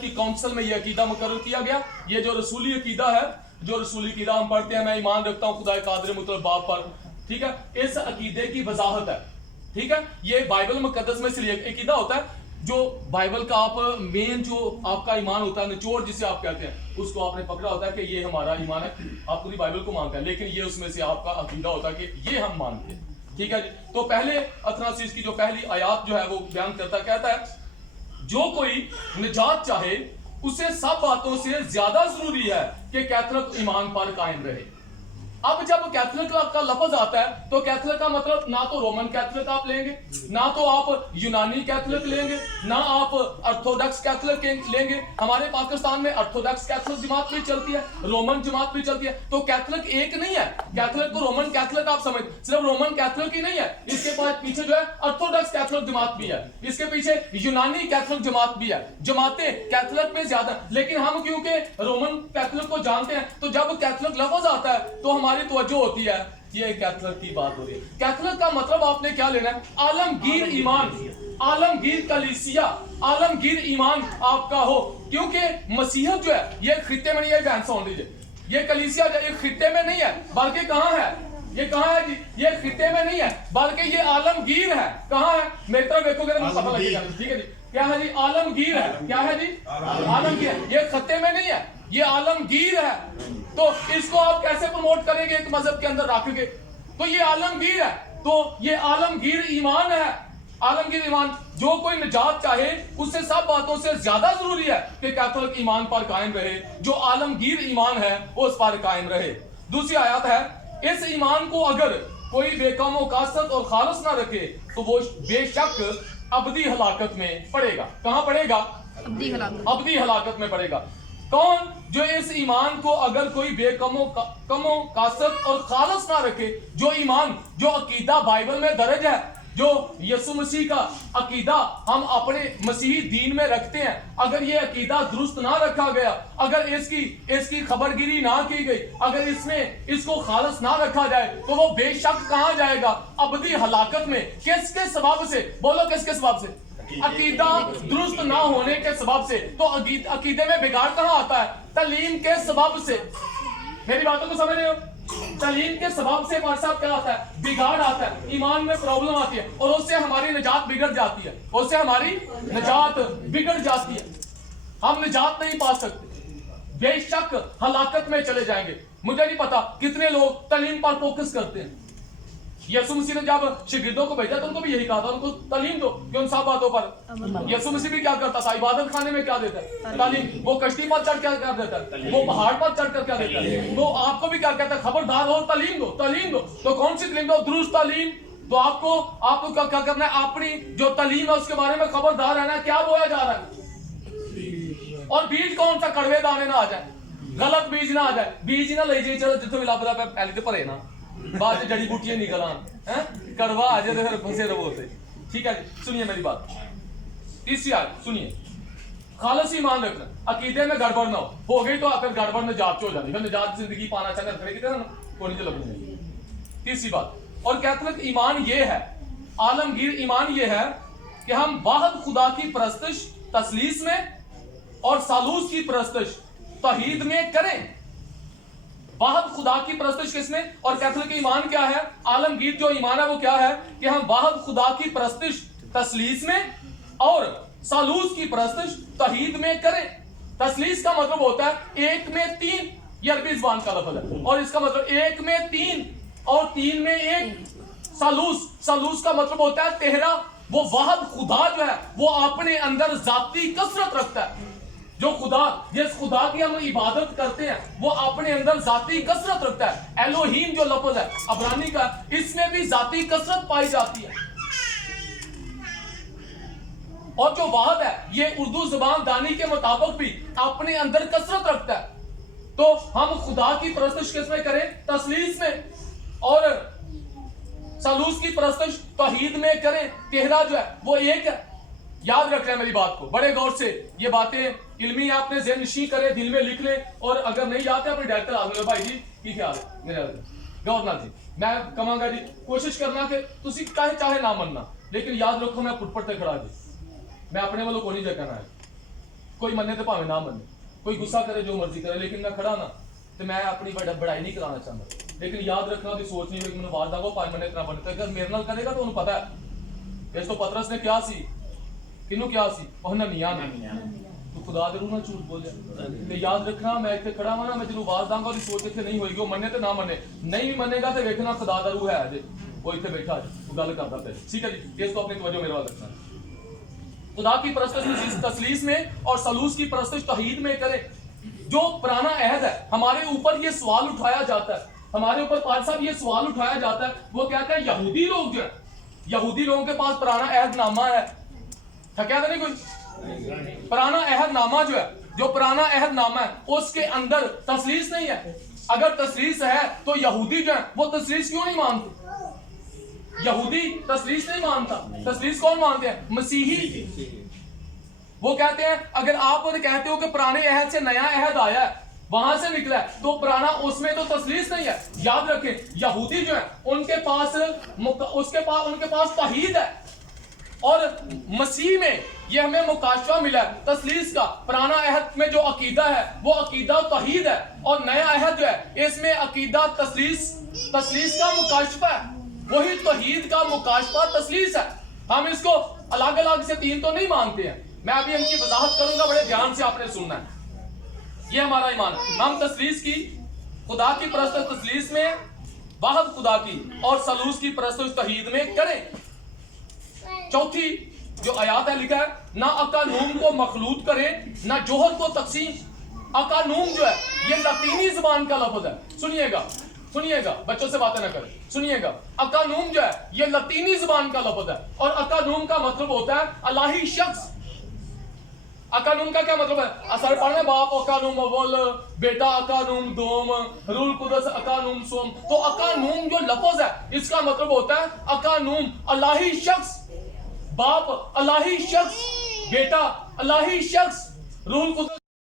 की काउंसिल में ये अकीदा मुकर्रर किया गया। ये जो रसूली अकीदा है, जो रसूली अकीदा हम पढ़ते हैं, मैं ईमान रखता हूँ खुदा कादिर मुतअल बाप पर, ठीक है, इस अकीदे की वजाहत है, ठीक है। ये बाइबल मुकद्दस में इसलिए अकीदा होता है जो बाइबल का आप मेन जो आपका ईमान होता है, निचोड़ जिसे आप कहते हैं, उसको आपने पकड़ा होता है कि ये हमारा ईमान है। आप पूरी बाइबल को मानते हैं, लेकिन ये उसमें से आपका अकीदा होता है कि ये हम मानते हैं, ठीक है जी। तो पहले अथनासीस की जो पहली आयत जो है वो बयान करता, कहता है जो कोई निजात चाहे उसे सब बातों से ज्यादा जरूरी है कि कैथोलिक ईमान पर कायम रहे। अब जब कैथोलिक का लफ्ज आता है तो कैथोलिक का मतलब ना तो रोमन कैथोलिक आप लेंगे, ना तो आप यूनानी कैथोलिक लेंगे, ना आप ऑर्थोडॉक्स कैथोलिक लेंगे। हमारे पाकिस्तान में ऑर्थोडॉक्स कैथोलिक जमात भी चलती है, रोमन जमात भी चलती है। तो कैथोलिक एक नहीं है, कैथोलिक को रोमन कैथोलिक आप समझ, सिर्फ रोमन कैथोलिक ही नहीं है, इसके पास पीछे जो है ऑर्थोडॉक्स कैथोलिक जमात भी है, इसके पीछे यूनानी कैथोलिक जमात भी है। जमातें कैथोलिक में ज्यादा, लेकिन हम क्योंकि रोमन कैथोलिक को जानते हैं तो जब कैथोलिक लफ्ज आता है तो हमारी तवज्जो होती है ये कैथोलिक की बात हो रही है। कैथोलिक का मतलब आपने क्या लेना है? आलमगीर ईमान, आलमगीर कलीसिया, आलमगीर ईमान आपका हो, क्योंकि मसीहत जो है ये खित्ते में नहीं है, ध्यान से सुन लीजिए, ये कलीसिया जो ये खित्ते में नहीं है बल्कि कहां है? ये कहां है जी? ये खित्ते में नहीं है बल्कि ये आलमगीर है। कहां है? मेरी तरफ देखोगे तो पता लगेगा, ठीक है जी। क्या है जी? आलमगीर है। क्या है जी? आलमगीर। ये खत्ते में नहीं है, ये आलमगीर है। तो इसको आप कैसे प्रमोट करेंगे एक मजहब के अंदर रखेंगे? तो ये आलमगीर है, तो ये आलमगीर ईमान है। आलमगीर ईमान, जो कोई निजात चाहे उससे सब बातों से ज्यादा जरूरी है कि कैथोलिक ईमान पर कायम रहे, जो आलमगीर ईमान है उस पर कायम रहे। दूसरी आयत है, इस ईमान को अगर कोई बेकम कासत और खालस ना रखे तो वो बेशक अबदी हलाकत में पड़ेगा। कहां पड़ेगा? अबदी हलाकत में पड़ेगा। कौन? जो इस ईमान को अगर कोई बेकमो कासत और खालस ना रखे, जो ईमान, जो अकीदा बाइबल में दर्ज है, जो यसु मसीह का अकीदा हम अपने मसीही दीन में रखते हैं, अगर ये अकीदा दुरुस्त ना रखा गया, अगर इसकी खबरगिरी ना की गई, अगर इसमें इसको खालस ना रखा जाए तो वो बेशक कहां जाएगा? अबदी हलाकत में। किसके सबब से? बोलो किसके सबब से? अकीदा दुरुस्त ना होने के सबब से। तो अकीदे में बिगाड़ कहां आता है? तालीम के सबब से। मेरी बातों को समझ रहे हो? तालीम के सबब से हमारे साथ क्या आता है? बिगाड़ आता है, ईमान में प्रॉब्लम आती है और उससे हमारी निजात बिगड़ जाती है, उससे हमारी निजात बिगड़ जाती है। हम निजात नहीं पा सकते, बेशक हलाकत में चले जाएंगे। मुझे नहीं पता कितने लोग तालीम पर फोकस करते हैं। यसु मसीह ने जब शिगिर्दों को भेजा तो उनको भी यही कहा था, उनको तालीम दो कि उन सब बातों पर। यसु मसीह भी क्या करता था? इबादत खाने में क्या देता है? तालीम। वो कश्ती पर चढ़ कर क्या देता है? वो पहाड़ पर चढ़ कर क्या देता है? वो आपको भी क्या कहता है? खबरदार हो, तालीम दो, तालीम दो। तो कौन सी तालीम दो? दुरुस्त तालीम। तो आपको क्या करना है? अपनी जो तालीम है उसके बारे में खबरदार रहना। क्या बोया जा रहा है? और बीज कौन सा? कड़वे दाने ना आ जाए, गलत बीज ना आ जाए, बीज ना ले जाइए। चलो जितो मिला पहले तो भरे ना, बाद में जड़ी बूटियां निकल आन, कड़वा आ जाए तो फिर फंसे रहो से। ठीक है जी, सुनिए मेरी बात। तीसरी आयत सुनिए, खालस ईमान रखना, अकीदे में गड़बड़ ना हो गई तो फिर गड़बड़ में जात हो जाती है, निजात जिंदगी पाना चाहते खड़े की तरह ना कोई नहीं लगनी। तीसरी बात, और कैथोलिक ईमान ये है, आलमगीर ईमान ये है कि हम वाहिद खुदा की परस्तिश तसलीस में और सालूस की परस्तिश तौहीद में करें। वाहिद खुदा की परस्तिश किसमें? और कैथोलिक ईमान क्या है? आलमगीर जो ईमान है वो क्या है कि हम वाहिद खुदा की परस्तिश तसलीस में और सालूस की परस्तिश तौहीद में करें। तसलीस का मतलब होता है एक में तीन, ये अरबी ज़बान का लफ्ज़ है, और इसका मतलब एक में तीन और तीन में एक। सालूस का मतलब होता है तेहरा। वो वाहिद खुदा जो है वो अपने अंदर जाती कसरत रखता है। जो खुदा, जिस खुदा की हम इबादत करते हैं वो अपने अंदर जाती कसरत रखता है। एलोहीम जो लफ्ज़ है अबरानी का, इसमें भी जाती कसरत पाई जाती है। और जो वाहिद है ये उर्दू ज़बान दानी के मुताबिक भी अपने अंदर कसरत रखता है। तो हम खुदा की परस्तिश किसमें करें? तसलीस में, और सालूस की परस्तिश तौहीद में करें। तेहरा जो है वो एक है। याद रख लें मेरी बात को बड़े गौर से, ये बातें इल्मी आपने ज़हन नशीं करे, दिल में लिख ले, और अगर नहीं याद है अपने डायरेक्टर आदमी भाई जी की ख्याल है मेरे गवर्नर जी, मैं कहांगा जी कोशिश करना कि तुसी चाहे ना मनना, लेकिन याद रखो मैं पुटपट ते खड़ा जी, मैं अपने वालों को नहीं कहना है। کوئی مننے تو بھاویں نہ منے, کوئی غصہ کرے جو مرضی کرے, لیکن میں کھڑا نا تو میں اپنی بڑائی نہیں کرانا چاہتا, لیکن یاد رکھنا دی سوچ نہیں کہ میں آواز داں گا 5 مننے اتنا بنتا ہے. اگر میرے نال کرے گا تو انہوں پتا ہے اس تو پترس نے کیا سی, کنوں کیا سی, وہ نمیاں نے, تو خدا دے روح نہ جھوٹ بولے. تے یاد رکھنا میں اتنے کھڑا ہوں نا, میں جنوں آواز داں گا اور سوچ اتنے نہیں ہوئے گی, وہ منے تے نہ منے, نہیں بھی منے گا تو ویکھنا خدا دا روح ہے جے وہ اتنے بیٹھا ہے, وہ گل کرتا پہ. ٹھیک ہے جی, اس کو اپنی توجہ میرے وال رکھنا ہے. خدا کی پرستش تسلیس میں اور سلوس کی پرستش توحید میں کرے. جو پرانا عہد ہے ہمارے اوپر یہ سوال اٹھایا جاتا ہے, ہمارے اوپر پادری صاحب یہ سوال اٹھایا جاتا ہے, وہ کہتا ہے یہودی لوگ جو ہے, یہودی لوگوں کے پاس پرانا عہد نامہ ہے, کہتا نہیں کوئی پرانا عہد نامہ جو ہے, جو پرانا عہد نامہ ہے اس کے اندر تسلیس نہیں ہے. اگر تسلیس ہے تو یہودی جو ہے وہ تسلیس کیوں نہیں مانتے؟ یہودی تسلیس نہیں مانتا, تسلیس کون مانتے ہیں؟ مسیحی. وہ کہتے ہیں اگر آپ کہتے ہو کہ پرانے عہد سے نیا عہد آیا ہے, وہاں سے نکلا ہے, تو پرانا اس میں تو تسلیس نہیں ہے. یاد رکھیں یہودی جو ہے ان کے پاس توحید ہے, اور مسیح میں یہ ہمیں مکاشفہ ملا ہے تسلیس کا. پرانا عہد میں جو عقیدہ ہے وہ عقیدہ توحید ہے, اور نیا عہد جو ہے اس میں عقیدہ تسلیس کا مکاشفہ ہے, وہی توحید کا مکاشفہ تسلیس ہے. ہم اس کو الگ الگ سے تین تو نہیں مانتے ہیں. میں ابھی ان کی وضاحت کروں گا, بڑے دھیان سے آپ نے سننا ہے. یہ ہمارا ایمان ہے, ہم تسلیس کی خدا کی پرستش تسلیس میں, واحد خدا کی اور سلوس کی پرستش توحید میں کریں. چوتھی جو آیات ہے لکھا ہے نہ اکانوم کو مخلوط کرے نہ جوہر کو تقسیم. اکانوم جو ہے یہ لاطینی زبان کا لفظ ہے, سنیے گا بچوں سے باتیں نہ کریں, سنیے گا. اکانوم جو ہے یہ لاطینی زبان کا لفظ ہے, اور اکانوم کا مطلب ہوتا ہے الہی شخص. اکانوم کا کیا مطلب ہے؟ اثر پڑھنا باپ اکانوم اول, بیٹا اکانوم دوم, روح القدس اکانوم سوم. تو اکانوم جو لفظ ہے اس کا مطلب ہوتا ہے اکانوم الہی شخص, باپ الہی شخص, بیٹا الہی شخص, روح القدس